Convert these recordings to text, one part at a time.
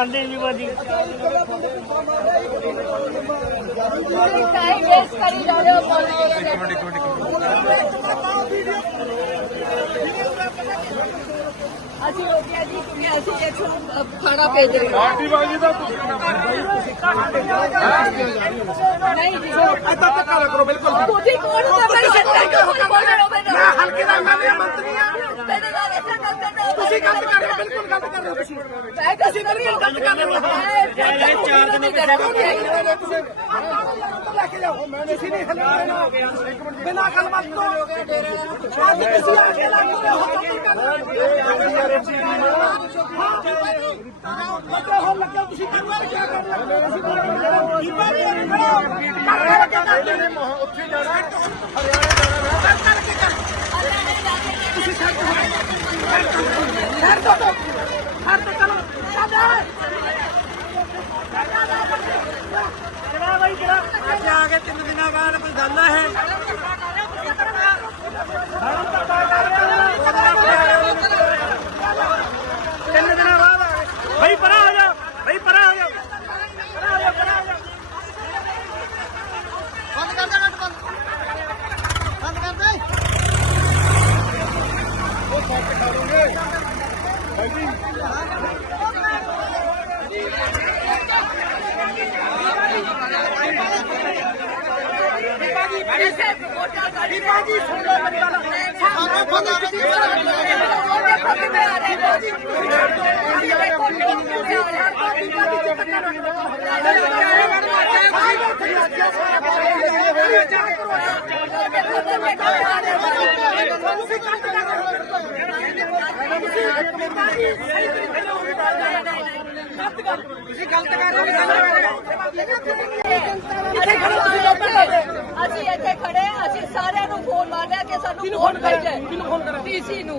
ਆਂਦੇ ਜੀ ਬਾਜੀ। ਟਾਈਮ ਵੇਸਟ ਕਰੀ ਜਾ ਰਹੇ ਹੋ ਇੱਕ ਮਿੰਟ ਇੱਕ ਮਿੰਟ ਇੱਕ ਅਸੀਂ ਰੋਕਿਆ ਜੀ ਕਿ ਅਸੀਂ ਇੱਥੋਂ ਖਾਣਾ ਭੇਜ ਰਹੇ ਹਾਂ। ਬਾਜੀ ਦਾ ਨਹੀਂ ਜੀ। ਇੱਦਾਂ ਧੱਕਾ ਨਾ ਕਰੋ ਬਿਲਕੁਲ। ਤੁਸੀਂ ਕੌਣ ਹੋ? ਮੈਨੂੰ ਸੱਚਾ ਕਿਉਂ ਬੋਲ ਰਹੇ ਹੋ ਮੈਨੂੰ ਮੈਂ ਹਲਕੇ ਦਾ ਐਮਐਲਏ ਮੰਤਰੀ ਆ ਮੇਰੇ ਨਾਲ ਐਸਾ ਕਰਦੇ ਨਾ ਤੁਸੀਂ ਗਲਤ ਕਰ ਰਹੇ ਹੋ ਬਿਲਕੁਲ ਗਲਤ ਕਰ ਰਹੇ ਹੋ ਤੁਸੀਂ ਮੈਂ ਕਿਸੇ ਨੂੰ ਨਹੀਂ ਗਲਤ ਕਰ ਰਹੀ ਹਾਂ ਚਾਰ ਦਿਨ ਤੁਸੀਂ ਲੈ ਕੇ ਜਾਓ ਤੁਸੀਂ ਨਹੀਂ ਹੱਲੇ ਨਾ ਬਿਨਾ ਗੱਲਬਾਤ ਤੋਂ ਅੱਜ ਤੁਸੀਂ ਆ ਕੇ ਲੱਗ ਰਹੇ ਹੋ ਲੱਗੇ ਹੋ ਲੱਗੇ ਤੁਸੀਂ ਕਿਵੇਂ ਕੀ ਕਰ ਰਹੇ ਹੋ ਤੁਸੀਂ ਕੀ ਕਰ ਰਹੇ ਉੱਥੇ ਜਾਣਾ ਹਰਿਆਣਾ ਜਾਣਾ ਕਰਕੇ ਕਰ ਤੁਸੀਂ ਛੱਡ ਛੱਡ ਦੋ ਛੱਡ ਦੋ ਚਲੋ ਛੱਡ ਅੱਜ ਆ ਕੇ ਤਿੰਨ ਦਿਨਾਂ ਬਾਅਦ ਕੋਈ ਗੱਲ ਹੈ ਤਿੰਨ ਦਿਨਾਂ ਬਾਅਦ ਆ ਗਏ। ਭਾਈ ਪਰਾਂ ਹੋ ਜਾ ਭਾਈ ਪਰਾਂ ਹੋ ਜਾ ਪਰਾਂ ਹੋ ਜਾ ਪਰਾਂ ਹੋ ਜਾ ਬੰਦ ਕਰ ਦੇ ਬੰਦ ਬੰਦ ਕਰ ਦੇ ਉਹ ਸੱਟ ਖਾ ਲੋਗੇ ਐਸੇ ਵੋਟਾਂ ਸਾਡੀ ਬਾਜੀ ਸੁਣ ਲਓ ਮੇਰੀ ਗੱਲ। ਸਾਨੂੰ ਪਤਾ ਨਹੀਂ ਉਹ ਦੇਖੋ ਕਿਵੇਂ ਆ ਰਹੇ ਹੋ ਜੀ ਅਸੀਂ ਦੇਖੋ ਕਿਵੇਂ ਆ ਰਹੇ ਹੋ ਤੁਸੀਂ ਗਲਤ ਕਰ ਰਹੇ ਹੋ। ਅਸੀਂ ਇੱਥੇ ਖੜੇ ਹਾਂ, ਅਸੀਂ ਸਾਰਿਆਂ ਨੂੰ ਫੋਨ ਮਾਰਿਆ ਕਿ ਸਾਨੂੰ ਫੋਨ ਭੇਜੇ ਡੀਸੀ ਨੂੰ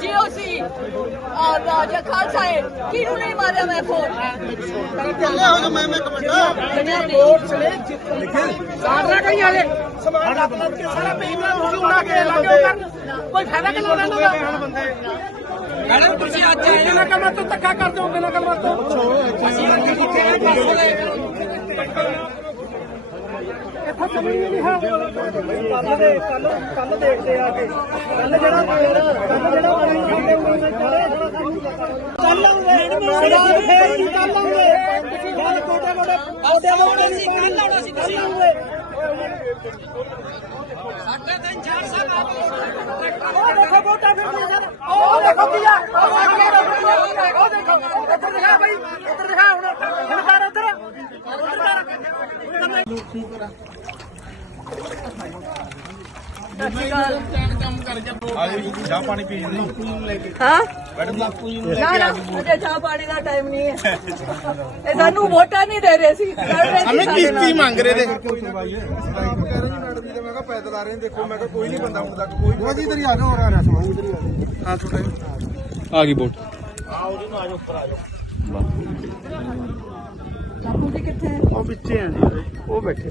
ਜੀਓਸੀ ਔਰ ਰਾਜਾ ਖਾਲਸਾ ਹੈ ਕਿਹਨੂੰ ਨਹੀਂ ਮਾਰਿਆ ਮੈਂ ਫੋਨ? ਚੱਲੇ ਹੋ ਜਾ ਮੈਂ ਮੈਂ ਕਮੈਂਟ ਵੋਟ ਚਲੇ ਲਿਖੇ। ਸਾਡਾ ਕਈ ਵਾਲੇ। ਸਮਾਨ ਆਪਣਾ ਕੇ ਸਾਰਾ ਪੀਣਾ ਤੁਸੀਂ ਉਡਾ ਕੇ ਲੱਗੋ ਕਰਨ ਕੋਈ ਫਾਇਦਾ ਕਿ ਨਾ ਲੈਣਾ ਬੰਦੇ ਮੈਡਮ ਤੁਸੀਂ ਅੱਜ ਆਏ ਬਿਨਾਂ ਕੰਮ ਤੋਂ ਧੱਕਾ ਕਰਦੇ ਹੋ ਬਿਨਾਂ ਕੰਮ ਤੋਂ ਅਸੀਂ ਅੱਜ ਕਿੱਥੇ ਇੱਥੇ ਜ਼ਮੀਨ ਨਹੀਂ ਹੈ ਕੱਲ ਦੇ ਕੱਲ ਕੱਲ ਦੇਖਦੇ ਆ ਕੇ ਕੱਲ ਜਿਹੜਾ ਕੱਲ ਜਿਹੜਾ ਪਾਣੀ ਸਾਡੇ ਉੱਤੇ ਚੱਲ ਆਉਂਦੇ ਫੇਰ ਕੀ ਚੱਲ ਆਉਂਦੇ ਗੱਲ ਕੋਟੇ ਕੋਟੇ ਕੋਟੇ ਕੋਟੇ ਸੀ ਕੱਲ ਆਉਣਾ ਸੀ ਤੁਸੀਂ ਆਉਂਦੇ ਸਾਡੇ ਤਿੰਨ ਚਾਰ ਸਾਲ ਉਹ ਦੇਖੋ ਵੋਟਾਂ ਫਿਰ ਸਰ ਉਹ ਦੇਖੋ। ਕੀ ਆ ਉਹ ਦੇਖੋ। ਇੱਧਰ ਦਿਖਾ ਭਾਈ ਇੱਧਰ ਦਿਖਾ ਹੁਣ। ਹੁਣ ਕਰ ਉੱਧਰ ਉੱਧਰ ਕਰ? ਆਜੋ ਚਾਹ ਪਾਣੀ ਪੀ ਜਾਂਦੇ। ਹਾਂ? ਮੈਡਮ ਦਾ ਨਾ ਨਾ ਅਜੇ ਚਾਹ ਪਾਣੀ ਦਾ ਟਾਈਮ ਨਹੀਂ ਹੈ। ਇਹ ਸਾਨੂੰ ਵੋਟਾਂ ਨਹੀਂ ਦੇ ਰਹੇ ਸੀ। ਹਮੇ ਕਿਸ਼ਤੀ ਮੰਗ ਰਹੇ ਨੇ ਮੈਂ ਕਿਹਾ ਪੈਦਲ ਆ ਰਹੇ ਨੇ। ਦੇਖੋ ਮੈਂ ਕਿਹਾ ਕੋਈ ਨਹੀਂ ਬੰਦਾ ਹੁੰਦਾ ਕੋਈ ਉਹ ਜੀ ਇਧਰ ਹੀ ਆ ਹੋਰ ਆ ਰਿਹਾ ਸਮਾਂ ਇਧਰ ਹੀ ਆ ਜਾਓ ਹਾਂ ਛੋਟਾ ਆ ਗਈ ਵੋਟ। ਬਾਪੂ ਜੀ ਕਿੱਥੇ? ਹੈ ਉਹ ਵਿੱਚੇ ਆ ਜੀ। ਉਹ ਬੈਠੇ।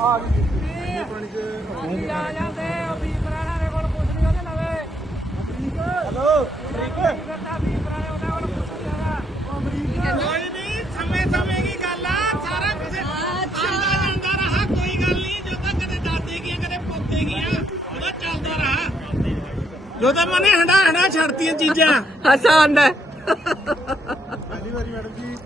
ਮੁਰਗੀ ਕੋਈ ਨਹੀਂ ਸਮੇਂ ਸਮੇਂ ਦੀ ਗੱਲ ਆ ਸਾਰਾ ਕੁਝ ਆਉਂਦਾ ਜਾਂਦਾ ਰਹਾ ਕੋਈ ਗੱਲ ਨਹੀਂ ਜੋ ਕਦੇ ਦਾਦੇ ਗਿਆ ਕਦੇ ਪੋਤੇ ਗਿਆ ਉਹਦਾ ਚੱਲਦਾ ਰਹਾ ਜੋ ਮਨੇ ਹੰਡਾ ਹੰਡਾ ਛੱਡਤੀਆਂ ਚੀਜ਼ਾਂ ਹਸਾ ਪਹਿਲੀ ਵਾਰੀ ਮੈਡਮ ਜੀ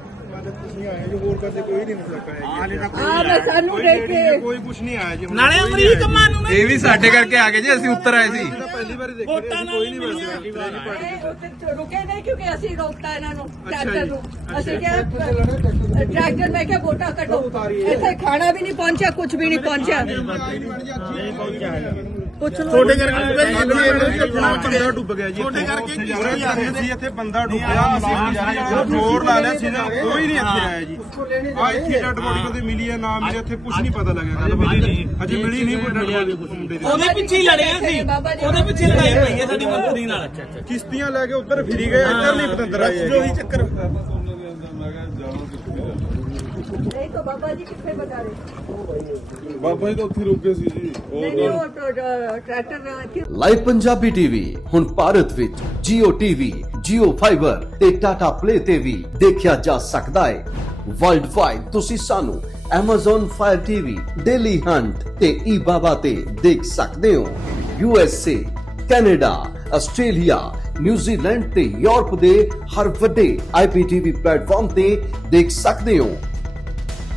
ਮਦਦ ਤੁਸੀਂ ਆਏ ਜੋ ਹੋਰ ਕਰਦੇ ਕੋਈ ਨਹੀਂ ਮਿਲ ਸਕਾ ਹਾਲੇ ਤੱਕ ਆ ਲੈ ਸਾਨੂੰ ਦੇਖ ਕੇ। ਕੋਈ ਕੁਝ ਨਹੀਂ ਆਇਆ ਜੀ ਨਾਲੇ ਅਮਰੀਕ ਮਾਨੂੰ ਨੇ ਇਹ ਵੀ ਸਾਡੇ ਕਰਕੇ ਆ ਗਏ ਜੀ ਅਸੀਂ ਉੱਤਰ ਆਏ ਸੀ। ਪਹਿਲੀ ਵਾਰੀ ਦੇਖੇ ਵੋਟਾਂ ਨਾਲ ਨਹੀਂ ਮਿਲੀਆਂ। ਇਹ ਉੱਥੇ ਰੁਕੇ ਨਹੀਂ ਕਿਉਂਕਿ ਅਸੀਂ ਰੋਕਤਾ ਇਹਨਾਂ ਨੂੰ ਟਰੈਕਟਰ ਨੂੰ। ਅਸੀਂ ਕਿਹਾ ਟਰੈਕਟਰ ਮੈਂ ਕਿਹਾ ਵੋਟਾਂ ਕੱਢੋ। ਇੱਥੇ ਖਾਣਾ ਵੀ ਨਹੀਂ ਪਹੁੰਚਿਆ ਕੁਝ ਵੀ ਨਹੀਂ ਪਹੁੰਚਿਆ। ਛੋਟੇ ਕਰਕੇ ਭਾਈ ਇੱਥੇ ਇਹਨਾਂ ਬੰਦਾ ਡੁੱਬ ਗਿਆ ਜੀ ਛੋਟੇ ਕਰਕੇ ਕੀ ਸੀ ਇੱਥੇ ਬੰਦਾ ਡੁੱਬਿਆ ਮਲਾਮ ਜ਼ੋਰ ਲਾ ਲਿਆ ਸੀ ਨਾ ਕੋਈ ਨਹੀਂ ਇੱਥੇ ਆਇਆ ਜੀ। ਆ ਇੱਥੇ ਡੱਡ ਬੋਡੀ ਕਦੇ ਮਿਲੀ ਹੈ ਨਾ ਮਿਲੀ ਇੱਥੇ ਕੁਝ ਨਹੀਂ ਪਤਾ ਲੱਗਿਆ ਗੱਲ ਬਾਤ ਅਜੇ ਮਿਲੀ ਨਹੀਂ ਕੋਈ ਡੱਡ ਬੋਡੀ ਮੁੰਡੇ ਦੀ। ਉਹਦੇ ਪਿੱਛੇ ਹੀ ਲੜਿਆ ਸੀ। ਉਹਦੇ ਪਿੱਛੇ ਲੜਾਈ ਪਈ ਹੈ ਸਾਡੀ ਮੰਤਰੀ ਨਾਲ। ਕਿਸ਼ਤੀਆਂ ਲੈ ਕੇ ਉੱਧਰ ਫਿਰੀ ਗਏ ਇੱਧਰ ਨਹੀਂ ਪਤੰਦਰ ਆਏ ਜੋ ਹੀ ਚੱਕਰ। ਨਹੀਂ ਤਾਂ ਬਾਬਾ ਜੀ ਕਿੱਥੇ ਬਤਾ ਰਹੇ ਬਾਬਾ ਜੀ ਤਾਂ ਉੱਥੇ ਰੁਕੇ ਸੀ ਜੀ। ਨਹੀਂ ਨਹੀਂ ਉਹ ਟਰੈਕਟਰ ਕਿ ਲਾਈਵ ਪੰਜਾਬੀ ਟੀਵੀ ਹੁਣ ਭਾਰਤ ਵਿੱਚ Jio TV, Jio Fiber ਤੇ Tata Play ਤੇ ਵੀ ਦੇਖਿਆ ਜਾ ਸਕਦਾ ਹੈ। ਵਰਲਡ ਵਾਈਡ ਤੁਸੀਂ ਸਾਨੂੰ Amazon Fire TV, Daily Hunt ਤੇ eBaba ਤੇ ਦੇਖ ਸਕਦੇ ਹੋ। USA, Canada, Australia, New Zealand ਤੇ ਯੂਰਪ ਦੇ ਹਰ ਵੱਡੇ IPTV ਪਲੇਟਫਾਰਮ ਤੇ ਦੇਖ ਸਕਦੇ ਹੋ।